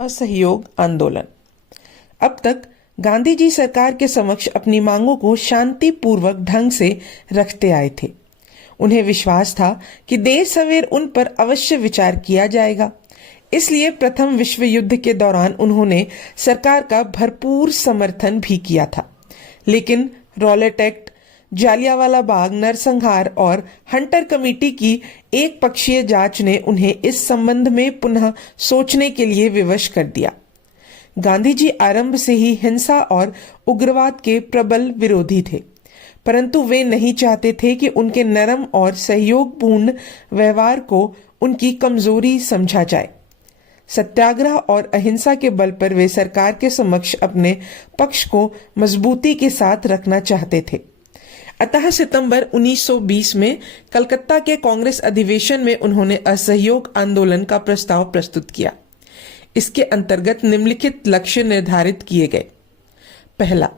असहयोग आंदोलन। अब तक गांधी जी सरकार के समक्ष अपनी मांगों को शांतिपूर्वक ढंग से रखते आए थे। उन्हें विश्वास था कि देर सवेर उन पर अवश्य विचार किया जाएगा। इसलिए प्रथम विश्व युद्ध के दौरान उन्होंने सरकार का भरपूर समर्थन भी किया था। लेकिन रॉलेट एक्ट, जालियांवाला बाग नरसंहार और हंटर कमेटी की एक पक्षीय जांच ने उन्हें इस संबंध में पुनः सोचने के लिए विवश कर दिया। गांधी जी आरंभ से ही हिंसा और उग्रवाद के प्रबल विरोधी थे, परंतु वे नहीं चाहते थे कि उनके नरम और सहयोगपूर्ण व्यवहार को उनकी कमजोरी समझा जाए। सत्याग्रह और अहिंसा के बल पर वे सरकार के समक्ष अपने पक्ष को मजबूती के साथ रखना चाहते थे। अतः सितंबर 1920 में कलकत्ता के कांग्रेस अधिवेशन में उन्होंने असहयोग आंदोलन का प्रस्ताव प्रस्तुत किया। इसके अंतर्गत निम्नलिखित लक्ष्य निर्धारित किए गए। पहला,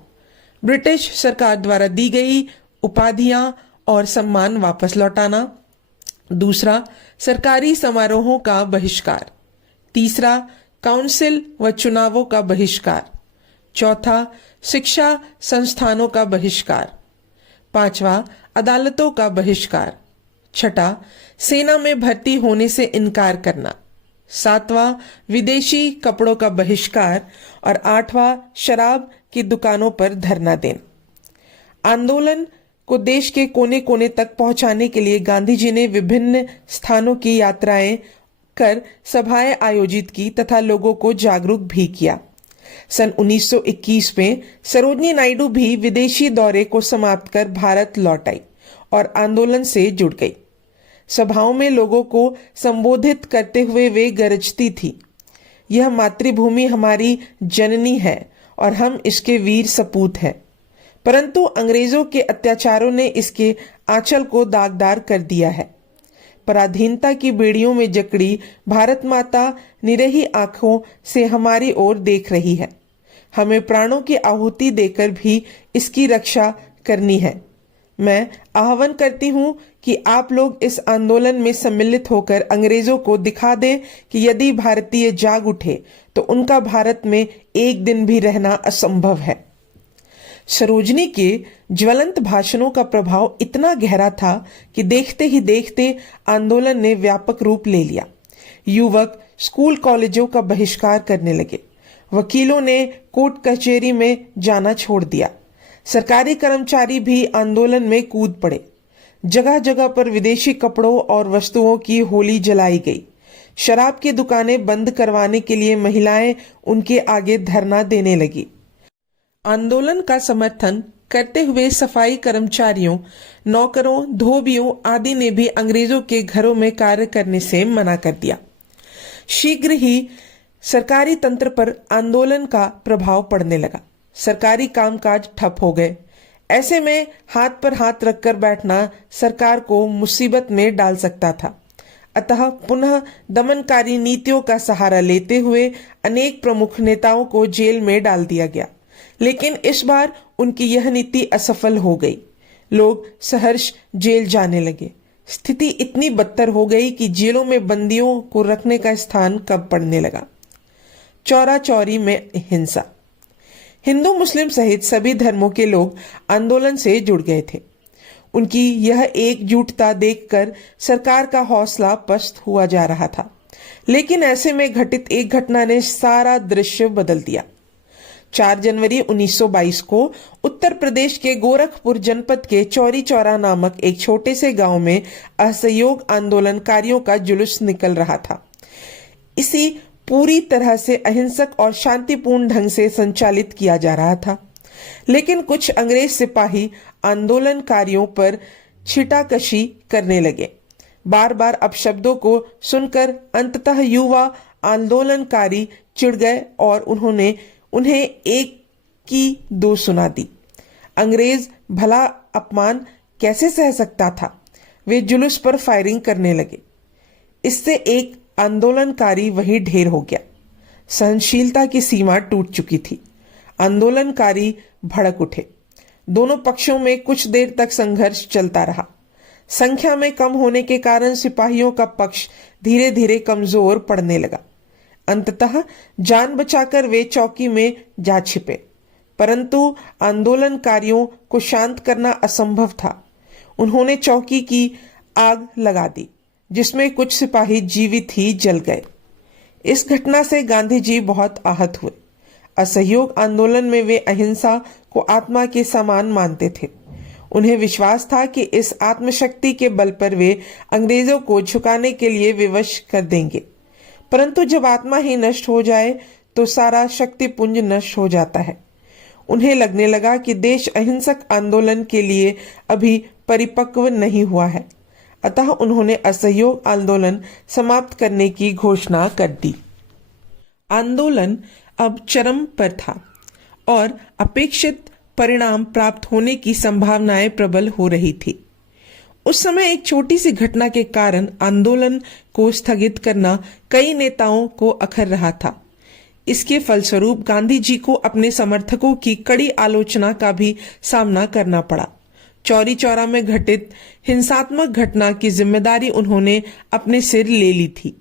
ब्रिटिश सरकार द्वारा दी गई उपाधियां और सम्मान वापस लौटाना। दूसरा, सरकारी समारोहों का बहिष्कार। तीसरा, काउंसिल व चुनावों का बहिष्कार। चौथा, शिक्षा संस्थानों का बहिष्कार। पांचवा, अदालतों का बहिष्कार। छठा, सेना में भर्ती होने से इनकार करना। सातवां, विदेशी कपड़ों का बहिष्कार। और आठवां, शराब की दुकानों पर धरना देना। आंदोलन को देश के कोने कोने तक पहुंचाने के लिए गांधी जी ने विभिन्न स्थानों की यात्राएं कर सभाएं आयोजित की तथा लोगों को जागरूक भी किया। सन 1921 में सरोजिनी नायडू भी विदेशी दौरे को समाप्त कर भारत लौट आई और आंदोलन से जुड़ गई। सभाओं में लोगों को संबोधित करते हुए वे गरजती थी, यह मातृभूमि हमारी जननी है और हम इसके वीर सपूत हैं। परंतु अंग्रेजों के अत्याचारों ने इसके आंचल को दागदार कर दिया है। पराधीनता की बेड़ियों में जकड़ी भारत माता निरही आंखों से हमारी ओर देख रही है। हमें प्राणों की आहुति देकर भी इसकी रक्षा करनी है। मैं आह्वान करती हूँ कि आप लोग इस आंदोलन में सम्मिलित होकर अंग्रेजों को दिखा दें कि यदि भारतीय जाग उठे तो उनका भारत में एक दिन भी रहना असंभव है। सरोजनी के ज्वलंत भाषणों का प्रभाव इतना गहरा था कि देखते ही देखते आंदोलन ने व्यापक रूप ले लिया। युवक स्कूल कॉलेजों का बहिष्कार करने लगे। वकीलों ने कोर्ट कचहरी में जाना छोड़ दिया। सरकारी कर्मचारी भी आंदोलन में कूद पड़े। जगह जगह पर विदेशी कपड़ों और वस्तुओं की होली जलाई गई। शराब की दुकानें बंद करवाने के लिए महिलाएं उनके आगे धरना देने लगी। आंदोलन का समर्थन करते हुए सफाई कर्मचारियों, नौकरों, धोबियों आदि ने भी अंग्रेजों के घरों में कार्य करने से मना कर दिया। शीघ्र ही सरकारी तंत्र पर आंदोलन का प्रभाव पड़ने लगा। सरकारी कामकाज ठप हो गए। ऐसे में हाथ पर हाथ रखकर बैठना सरकार को मुसीबत में डाल सकता था। अतः पुनः दमनकारी नीतियों का सहारा लेते हुए अनेक प्रमुख नेताओं को जेल में डाल दिया गया। लेकिन इस बार उनकी यह नीति असफल हो गई। लोग सहर्ष जेल जाने लगे। स्थिति इतनी बदतर हो गई कि जेलों में बंदियों को रखने का स्थान कम पड़ने लगा। चौरा चौरी में हिंसा। हिंदू मुस्लिम सहित सभी धर्मों के लोग आंदोलन से जुड़ गए थे। उनकी यह एकजुटता देखकर सरकार का हौसला पस्त हुआ जा रहा था। लेकिन ऐसे में घटित एक घटना ने सारा दृश्य बदल दिया। 4 जनवरी 1922 को उत्तर प्रदेश के गोरखपुर जनपद के चौरी चौरा नामक एक छोटे से गांव में असहयोग आंदोलनकारियों का जुलूस निकल रहा था। इसी पूरी तरह से अहिंसक और शांतिपूर्ण ढंग से संचालित किया जा रहा था। लेकिन कुछ अंग्रेज सिपाही आंदोलनकारियों पर छीटाकशी करने लगे। बार बार अपशब्दों को सुनकर अंततः युवा आंदोलनकारी चिढ़ गए और उन्हें एक की दो सुना दी। अंग्रेज भला अपमान कैसे सह सकता था। वे जुलूस पर फायरिंग करने लगे। इससे एक आंदोलनकारी वही ढेर हो गया। सहनशीलता की सीमा टूट चुकी थी। आंदोलनकारी भड़क उठे। दोनों पक्षों में कुछ देर तक संघर्ष चलता रहा। संख्या में कम होने के कारण सिपाहियों का पक्ष धीरे धीरे कमजोर पड़ने लगा। अंततः जान बचाकर वे चौकी में जा छिपे, परंतु आंदोलनकारियों को शांत करना असंभव था। उन्होंने चौकी की आग लगा दी, जिसमें कुछ सिपाही जीवित ही जल गए। इस घटना से गांधी जी बहुत आहत हुए। असहयोग आंदोलन में वे अहिंसा को आत्मा के समान मानते थे। उन्हें विश्वास था कि इस आत्मशक्ति के बल पर वे अंग्रेजों को झुकाने के लिए विवश कर देंगे। परंतु जब आत्मा ही नष्ट हो जाए तो सारा शक्तिपुंज नष्ट हो जाता है। उन्हें लगने लगा कि देश अहिंसक आंदोलन के लिए अभी परिपक्व नहीं हुआ है। अतः उन्होंने असहयोग आंदोलन समाप्त करने की घोषणा कर दी। आंदोलन अब चरम पर था और अपेक्षित परिणाम प्राप्त होने की संभावनाएं प्रबल हो रही थी। उस समय एक छोटी सी घटना के कारण आंदोलन को स्थगित करना कई नेताओं को अखर रहा था। इसके फलस्वरूप गांधी जी को अपने समर्थकों की कड़ी आलोचना का भी सामना करना पड़ा। चौरी चौरा में घटित हिंसात्मक घटना की जिम्मेदारी उन्होंने अपने सिर ले ली थी।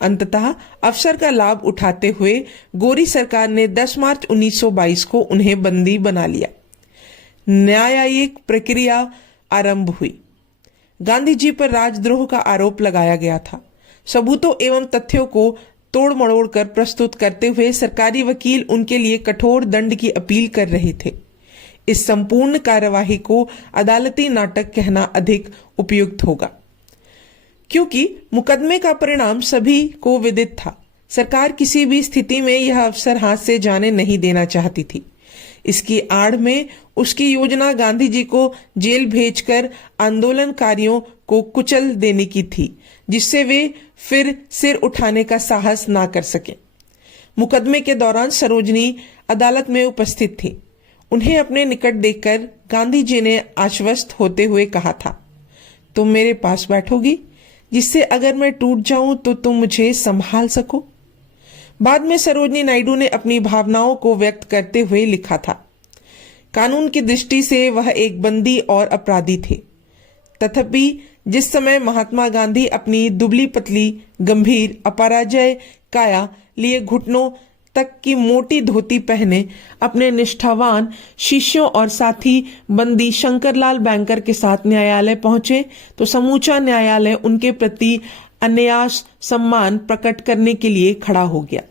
अंततः अवसर का लाभ उठाते हुए गोरी सरकार ने 10 मार्च 1922 को उन्हें बंदी बना लिया। न्यायिक प्रक्रिया आरंभ हुई। गांधी जी पर राजद्रोह का आरोप लगाया गया था। सबूतों एवं तथ्यों को तोड़ मड़ोड़ कर प्रस्तुत करते हुए सरकारी वकील उनके लिए कठोर दंड की अपील कर रहे थे। इस संपूर्ण कार्यवाही को अदालती नाटक कहना अधिक उपयुक्त होगा, क्योंकि मुकदमे का परिणाम सभी को विदित था। सरकार किसी भी स्थिति में यह अवसर हाथ से जाने नहीं देना चाहती थी। इसकी आड़ में उसकी योजना गांधी जी को जेल भेजकर आंदोलनकारियों को कुचल देने की थी, जिससे वे फिर सिर उठाने का साहस ना कर सके। मुकदमे के दौरान सरोजनी अदालत में उपस्थित थी। उन्हें अपने निकट देखकर गांधी जी ने आश्वस्त होते हुए कहा था, तुम मेरे पास बैठोगी, जिससे अगर मैं टूट जाऊं तो तुम मुझे संभाल सको। बाद में सरोजनी नायडू ने अपनी भावनाओं को व्यक्त करते हुए लिखा था, कानून की दृष्टि से वह एक बंदी और अपराधी थे। तथापि जिस समय महात्मा गांधी अपनी दुबली पतली गंभीर अपराजय काया लिए घुटनों तक की मोटी धोती पहने अपने निष्ठावान शिष्यों और साथी बंदी शंकरलाल बैंकर के साथ न्यायालय पहुंचे तो समूचा न्यायालय उनके प्रति अन्यास सम्मान प्रकट करने के लिए खड़ा हो गया।